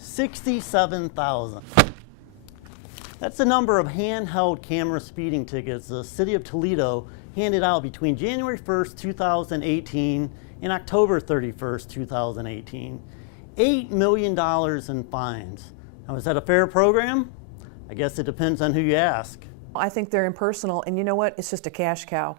67,000. That's the number of handheld camera speeding tickets the city of Toledo handed out between January 1st, 2018 and October 31st, 2018. $8 million in fines. Now, is that a fair program? I guess it depends on who you ask. I think they're impersonal, and you know what? It's just a cash cow.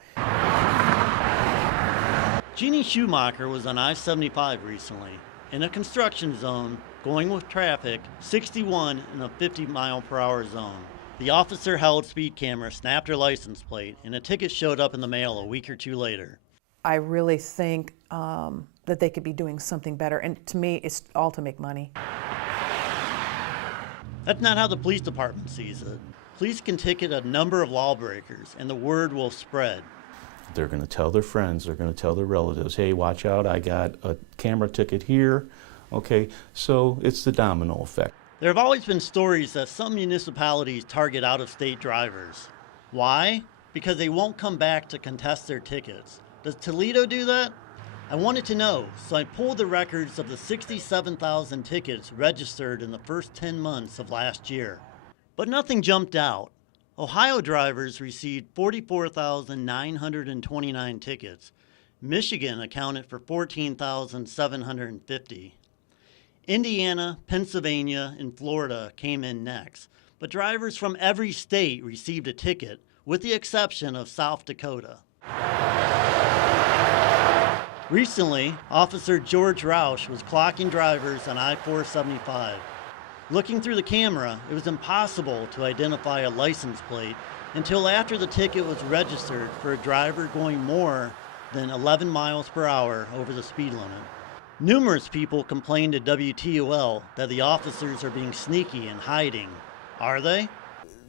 Jeannie Schumacher was on I-75 recently in a construction zone going with traffic 61 in a 50-mile-per-hour zone. The officer held speed camera, snapped her license plate, and a ticket showed up in the mail a week or two later. I really think that they could be doing something better, and to me, it's all to make money. That's not how the police department sees it. Police can ticket a number of lawbreakers, and the word will spread. They're going to tell their friends, they're going to tell their relatives, hey, watch out, I got a camera ticket here. Okay, so it's the domino effect. There have always been stories that some municipalities target out-of-state drivers. Why? Because they won't come back to contest their tickets. Does Toledo do that? I wanted to know, so I pulled the records of the 67,000 tickets registered in the first 10 months of last year. But nothing jumped out. Ohio drivers received 44,929 tickets. Michigan accounted for 14,750. Indiana, Pennsylvania, and Florida came in next, but drivers from every state received a ticket, with the exception of South Dakota. Recently, Officer George Roush was clocking drivers on I-475. Looking through the camera, it was impossible to identify a license plate until after the ticket was registered for a driver going more than 11 miles per hour over the speed limit. Numerous people complained to WTOL that the officers are being sneaky and hiding. Are they?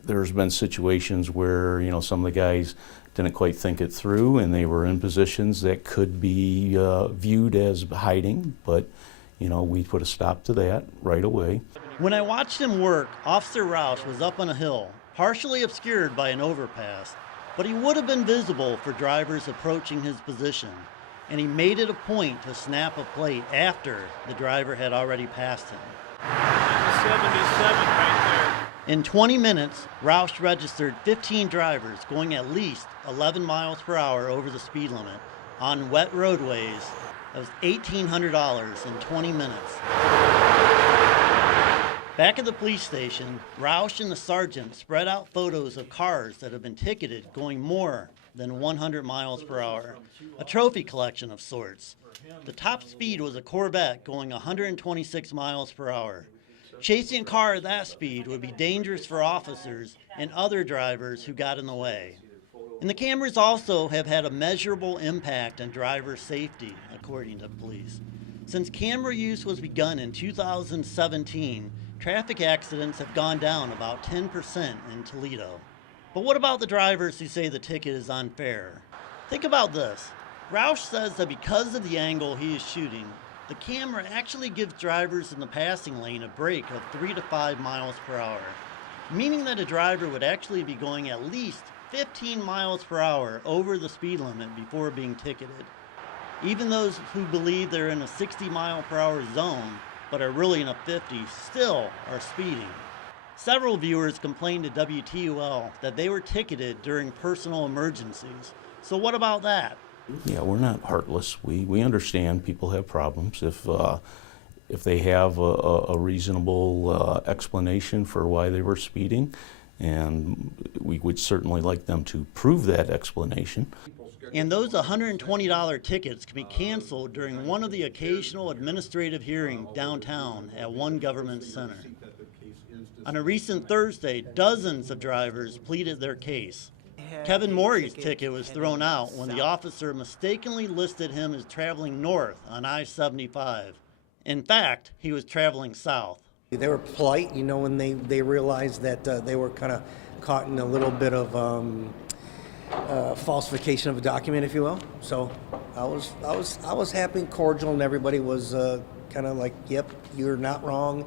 There's been situations where, some of the guys didn't quite think it through and they were in positions that could be viewed as hiding, but, we put a stop to that right away. When I watched him work, Officer Roush was up on a hill, partially obscured by an overpass, but he would have been visible for drivers approaching his position, and he made it a point to snap a plate after the driver had already passed him. 77 right there. In 20 minutes, Roush registered 15 drivers going at least 11 miles per hour over the speed limit on wet roadways. That was $1,800 in 20 minutes. Back at the police station, Roush and the sergeant spread out photos of cars that have been ticketed going more than 100 miles per hour, a trophy collection of sorts. The top speed was a Corvette going 126 miles per hour. Chasing a car at that speed would be dangerous for officers and other drivers who got in the way. And the cameras also have had a measurable impact on driver safety, according to police. Since camera use was begun in 2017, traffic accidents have gone down about 10% in Toledo. But what about the drivers who say the ticket is unfair? Think about this. Roush says that because of the angle he is shooting, the camera actually gives drivers in the passing lane a break of 3 to 5 miles per hour, meaning that a driver would actually be going at least 15 miles per hour over the speed limit before being ticketed. Even those who believe they're in a 60 mile per hour zone but are really in a 50 still are speeding. Several viewers complained to WTOL that they were ticketed during personal emergencies. So what about that? Yeah, we're not heartless. We understand people have problems. If they have a reasonable explanation for why they were speeding, and we would certainly like them to prove that explanation. And those $120 tickets can be canceled during one of the occasional administrative hearings downtown at one government center. On a recent Thursday, dozens of drivers pleaded their case. Kevin Morey's ticket was thrown out when the officer mistakenly listed him as traveling north on I-75. In fact, he was traveling south. They were polite, when they realized that they were kind of caught in a little bit of falsification of a document, if you will. So I was happy and cordial, and everybody was kind of like, "Yep, you're not wrong."